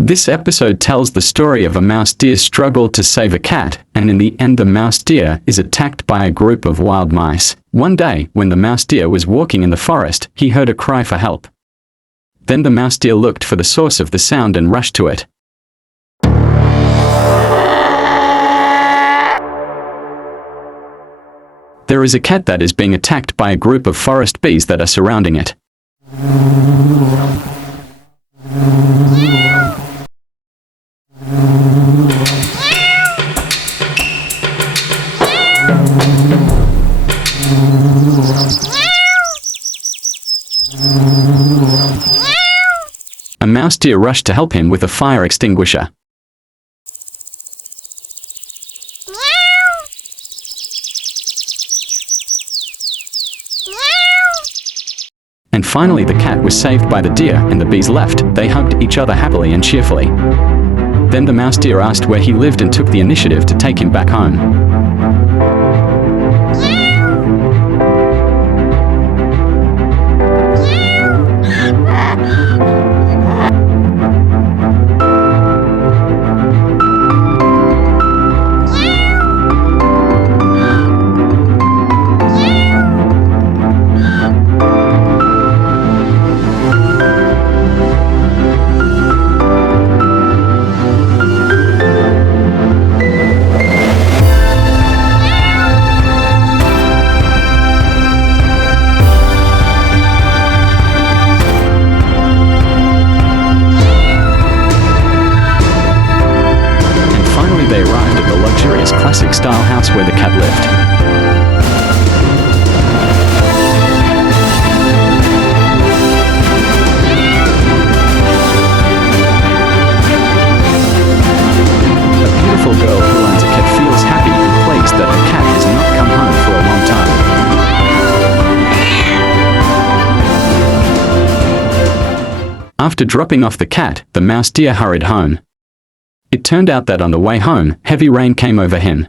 This episode tells the story of a mouse deer's struggle to save a cat, and in the end the mouse deer is attacked by a group of wild mice. One day, when the mouse deer was walking in the forest, he heard a cry for help. Then the mouse deer looked for the source of the sound and rushed to it. There is a cat that is being attacked by a group of forest bees that are surrounding it. A mouse deer rushed to help him with a fire extinguisher. And finally the cat was saved by the deer and the bees left. They hugged each other happily and cheerfully. Then the mouse deer asked where he lived and took the initiative to take him back home. Classic-style house where the cat lived. A beautiful girl who owns a cat feels happy and pleased that her cat has not come home for a long time. After dropping off the cat, the mouse deer hurried home. It turned out that on the way home, heavy rain came over him.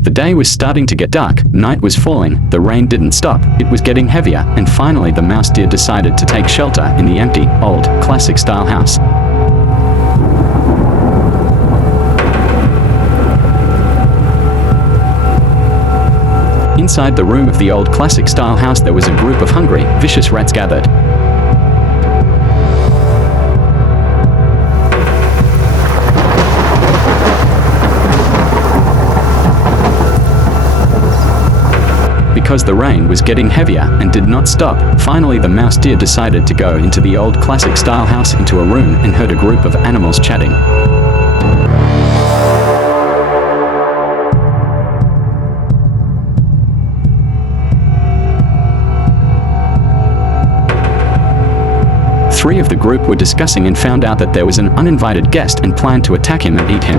The day was starting to get dark, night was falling, the rain didn't stop, it was getting heavier, and finally the mouse deer decided to take shelter in the empty, old, classic-style house. Inside the room of the old classic-style house there was a group of hungry, vicious rats gathered. Because the rain was getting heavier and did not stop, finally the mouse deer decided to go into the old classic-style house into a room and heard a group of animals chatting. Three of the group were discussing and found out that there was an uninvited guest and planned to attack him and eat him.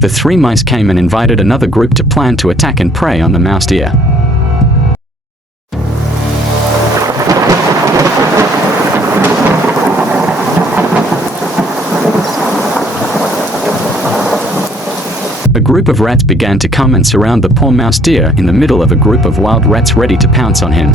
The three mice came and invited another group to plan to attack and prey on the mouse deer. A group of rats began to come and surround the poor mouse deer in the middle of a group of wild rats ready to pounce on him.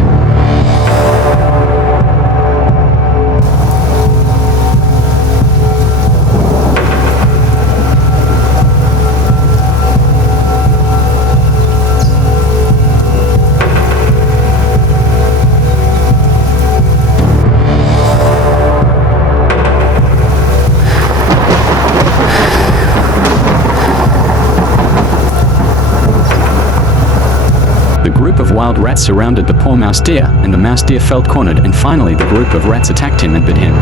The group of wild rats surrounded the poor mouse deer, and the mouse deer felt cornered, and finally the group of rats attacked him and bit him.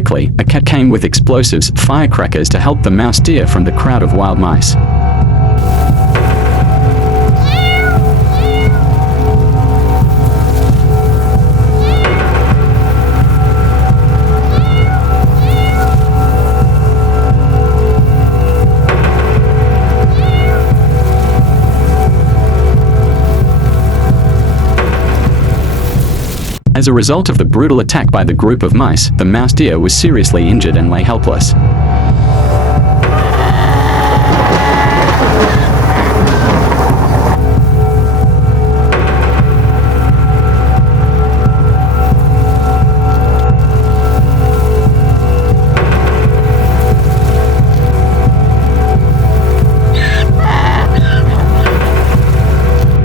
Quickly, a cat came with explosives, firecrackers to help the mouse deer from the crowd of wild mice. As a result of the brutal attack by the group of mice, the mouse deer was seriously injured and lay helpless.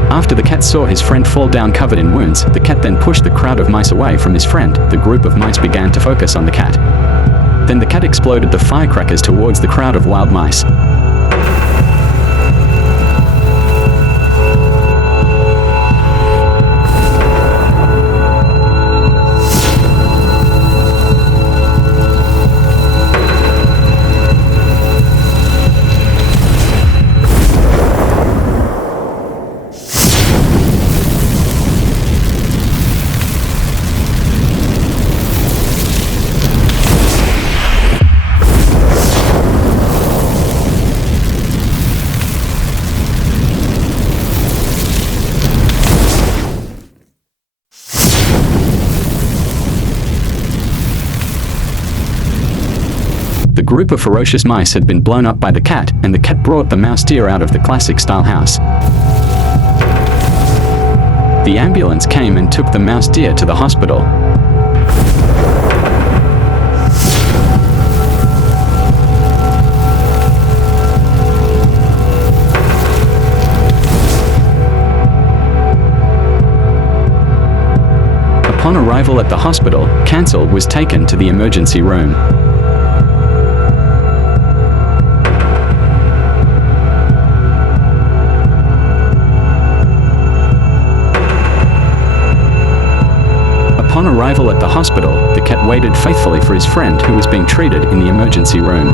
After the cat saw his friend fall down covered in wounds, the cat then pushed the crowd of mice away from his friend. The group of mice began to focus on the cat. Then the cat exploded the firecrackers towards the crowd of wild mice. The group of ferocious mice had been blown up by the cat, and the cat brought the mouse deer out of the classic-style house. The ambulance came and took the mouse deer to the hospital. Upon arrival at the hospital, Kancil was taken to the emergency room. Upon arrival at the hospital, the cat waited faithfully for his friend who was being treated in the emergency room.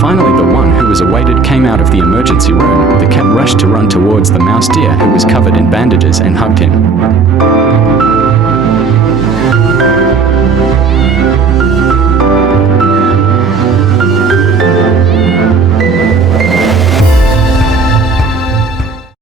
Finally, the one who was awaited came out of the emergency room. The cat rushed to run towards the mouse deer who was covered in bandages and hugged him.